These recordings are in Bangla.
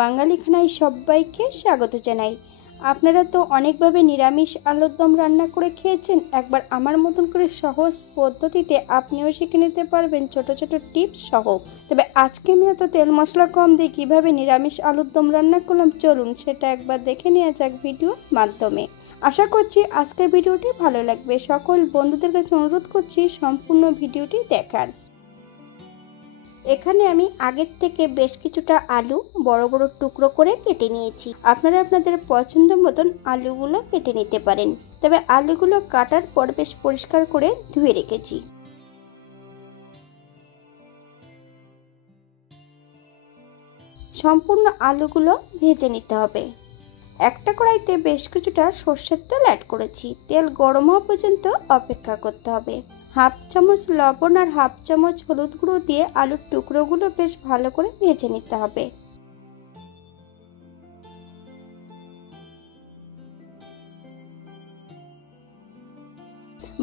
বাঙালি খানায় সবাইকে স্বাগত জানাই। আপনারা তো অনেকভাবে নিরামিষ আলুর দম রান্না করে খেয়েছেন। একবার আমার মতন করে সহজ পদ্ধতিতে আপনিও শিখে নিতে পারবেন ছোট ছোট টিপস সহ। তবে আজকে আমি এত তেল মশলা কম দিয়ে কীভাবে নিরামিষ আলুর দম রান্না করলাম, চলুন সেটা একবার দেখে নেওয়া যাক ভিডিওর মাধ্যমে। আশা করছি আজকের ভিডিওটি ভালো লাগবে। সকল বন্ধুদের কাছে অনুরোধ করছি সম্পূর্ণ ভিডিওটি দেখার। এখানে আমি আগের থেকে বেশ কিছুটা আলু বড় বড় টুকরো করে কেটে নিয়েছি। আপনারা আপনাদের পছন্দ মতন আলুগুলো কেটে নিতে পারেন। তবে আলুগুলো কাটার পর বেশ পরিষ্কার করে ধুয়ে রেখেছি। সম্পূর্ণ আলুগুলো ভেজে নিতে হবে। একটা কড়াইতে বেশ কিছুটা সর্ষের তেল অ্যাড করেছি। তেল গরম হওয়া পর্যন্ত অপেক্ষা করতে হবে। হাফ চামচ লবণ আর হাফ চামচ হলুদ গুঁড়ো দিয়ে আলুর টুকরোগুলো বেশ ভালো করে ভেজে নিতে হবে।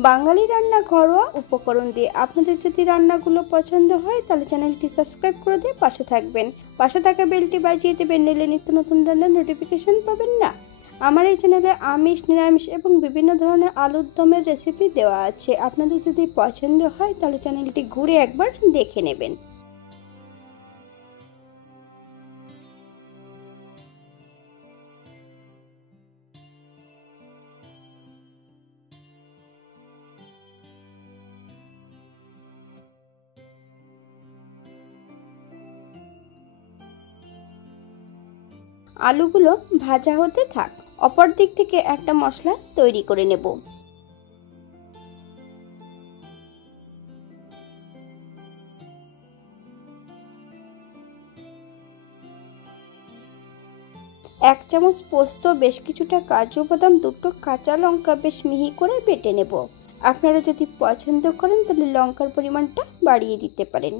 বাঙালি রান্না ঘরোয়া উপকরণ দিয়ে। আপনাদের যদি রান্নাগুলো পছন্দ হয় তাহলে চ্যানেলটি সাবস্ক্রাইব করে দিয়ে পাশে থাকবেন। পাশে থাকা বেলটি বাজিয়ে দেবেন, নইলে নিত্য নতুন রান্নার নোটিফিকেশন পাবেন না। আমার এই চ্যানেলে আমিষ, নিরামিষ এবং বিভিন্ন ধরনের আলুর দমের রেসিপি দেওয়া আছে। আপনাদের যদি পছন্দ হয় তাহলে চ্যানেলটি ঘুরে একবার দেখে নেবেন। আলুগুলো ভাজা হতে থাক। অপর দিক থেকে একটা মশলা তৈরি করে নেব। এক চামচ পোস্ত, বেশ কিছুটা কাজু বাদাম, দুটো কাঁচা লঙ্কা বেশ মিহি করে বেটে নেব। আপনারা যদি পছন্দ করেন তাহলে লঙ্কার পরিমাণটা বাড়িয়ে দিতে পারেন।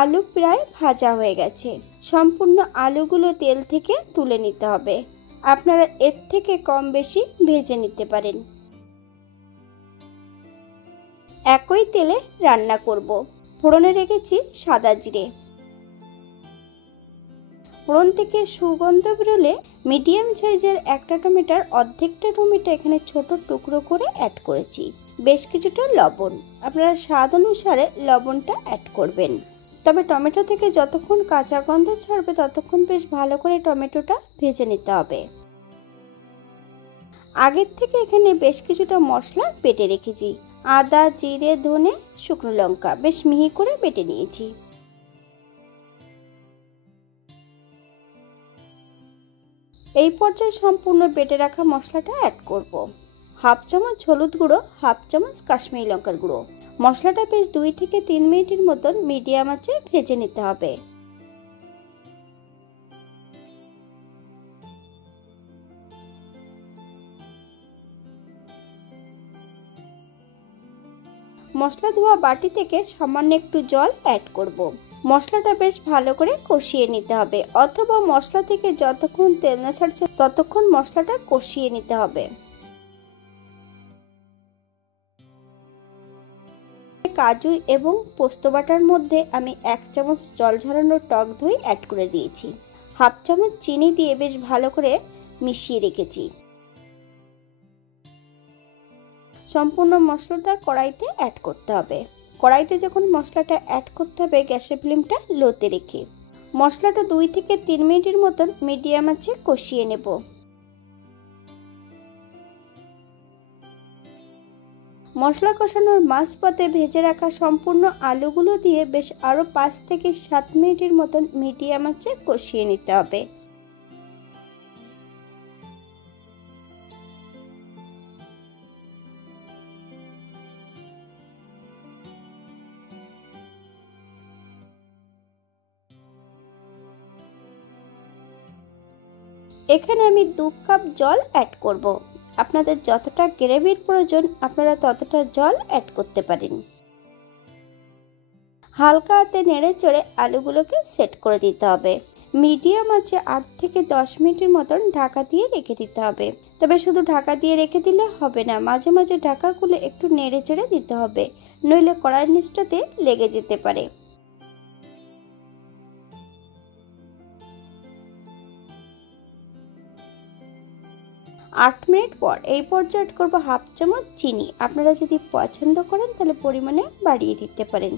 আলু প্রায় ভাজা হয়ে গেছে। সম্পূর্ণ আলুগুলো তেল থেকে তুলে নিতে হবে। আপনারা এর থেকে কম বেশি ভেজে নিতে পারেন। একই তেলে রান্না করব। ফোড়নে রেখেছি সাদা জিরে। ফোড়ন থেকে সুগন্ধ বেরোলে মিডিয়াম সাইজের একটা টমেটোর অর্ধেকটা টমেটো এখানে ছোট টুকরো করে অ্যাড করেছি। বেশ কিছুটা লবণ, আপনারা স্বাদ অনুসারে লবণটা অ্যাড করবেন। তবে টমেটো থেকে যতক্ষণ কাঁচা গন্ধ ছাড়বে ততক্ষণ বেশ ভালো করে টমেটোটা ভেজে নিতে হবে। আগের থেকে এখানে বেশ কিছুটা মশলা বেটে রেখেছি। আদা, জিরে, ধনে, শুকনো লঙ্কা বেশ মিহি করে বেটে নিয়েছি। এই পর্যায়ে সম্পূর্ণ বেটে রাখা মশলাটা অ্যাড করব। হাফ চামচ হলুদ গুঁড়ো, হাফ চামচ কাশ্মীরি লঙ্কার গুঁড়ো। মশলাটা বেশ 2 থেকে 3 মিনিটের মতন মিডিয়াম আঁচে ভেজে নিতে হবে। মশলা ধোয়া বাটি থেকে সামান্য একটু জল অ্যাড করব। মশলাটা বেশ ভালো করে কষিয়ে নিতে হবে, অথবা মশলা থেকে যতক্ষণ তেল না ছাড়ছে ততক্ষণ মশলাটা কষিয়ে নিতে হবে। কাজু এবং পোস্ত বাটার মধ্যে আমি 1 চামচ জল ঝরানো টক দই অ্যাড করে দিয়েছি। হাফ চামচ চিনি দিয়ে বেশ ভালো করে মিশিয়ে রেখেছি। সম্পূর্ণ মশলাটা কড়াইতে অ্যাড করতে হবে। কড়াইতে যখন মশলাটা অ্যাড করতে হবে গ্যাসের ফ্লেমটা লোতে রেখে মশলাটা 2 থেকে 3 মিনিটের মতন মিডিয়াম আঁচে কষিয়ে নেব। মশলা কষানোর মাঝপথে ভেজে রাখা সম্পূর্ণ আলুগুলো দিয়ে বেশ আরও 5 থেকে 7 মিনিটের মতন মিডিয়াম আঁচে কষিয়ে নিতে হবে। এখানে আমি 2 কাপ জল অ্যাড করব। আপনাদের যতটা গ্রেভির প্রয়োজন আপনারা ততটা জল অ্যাড করতে পারেন। হালকা হাতে নেড়ে চড়ে আলুগুলোকে সেট করে দিতে হবে। মিডিয়াম আঁচে 8 থেকে 10 মিনিটের মতন ঢাকা দিয়ে রেখে দিতে হবে। তবে শুধু ঢাকা দিয়ে রেখে দিলে হবে না, মাঝে মাঝে ঢাকা খুলে একটু নেড়ে চেড়ে দিতে হবে, নইলে কড়াইয়ের নিচটাতে লেগে যেতে পারে। 8 মিনিট পর এই পর্যায়ে অ্যাড করবো হাফ চামচ চিনি। আপনারা যদি পছন্দ করেন তাহলে পরিমাণে বাড়িয়ে দিতে পারেন।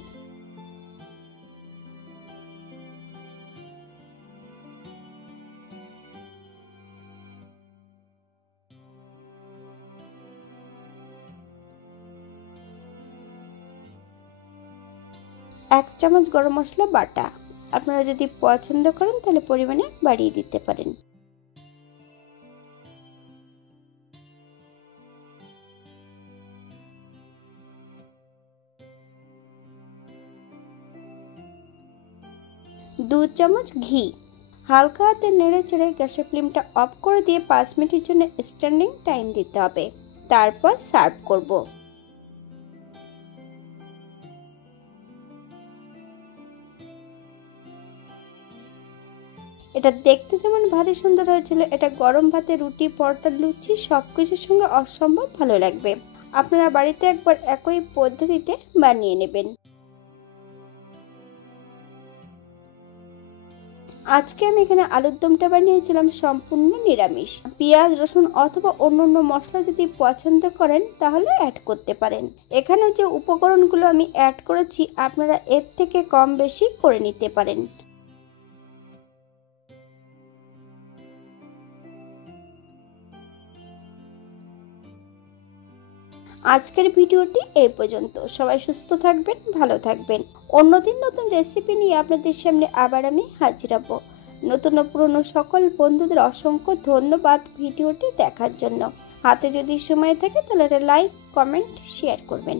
এক চামচ গরম মশলা বাটা। আপনারা যদি পছন্দ করেন তাহলে পরিমাণে বাড়িয়ে দিতে পারেন। দু চামচ ঘি। হালকা হাতে নেড়ে চেড়ে গ্যাসের ফ্লেমটা অফ করে দিয়ে 5 মিনিটের জন্য স্ট্যান্ডিং টাইম দিতে হবে। তারপর সার্ভ করব। এটা দেখতে যেমন ভারী সুন্দর হয়েছিল, এটা গরম ভাতে, রুটি, পরোটা, লুচি সবকিছুর সঙ্গে অসম্ভব ভালো লাগবে। আপনারা বাড়িতে একবার একই পদ্ধতিতে বানিয়ে নেবেন। আজকে আমি এখানে আলুর দমটা বানিয়েছিলাম সম্পূর্ণ নিরামিষ। পেঁয়াজ, রসুন অথবা অন্যান্য মশলা যদি পছন্দ করেন তাহলে অ্যাড করতে পারেন। এখানে যে উপকরণগুলো আমি অ্যাড করেছি আপনারা এর থেকে কম বেশি করে নিতে পারেন। আজকের ভিডিওটি এই পর্যন্ত। সবাই সুস্থ থাকবেন, ভালো থাকবেন। অন্যদিন নতুন রেসিপি নিয়ে আপনাদের সামনে আবার আমি হাজির হব। নতুন ও পুরনো সকল বন্ধুদের অসংখ্য ধন্যবাদ ভিডিওটি দেখার জন্য। হাতে যদি সময় থাকে তাহলে লাইক, কমেন্ট, শেয়ার করবেন।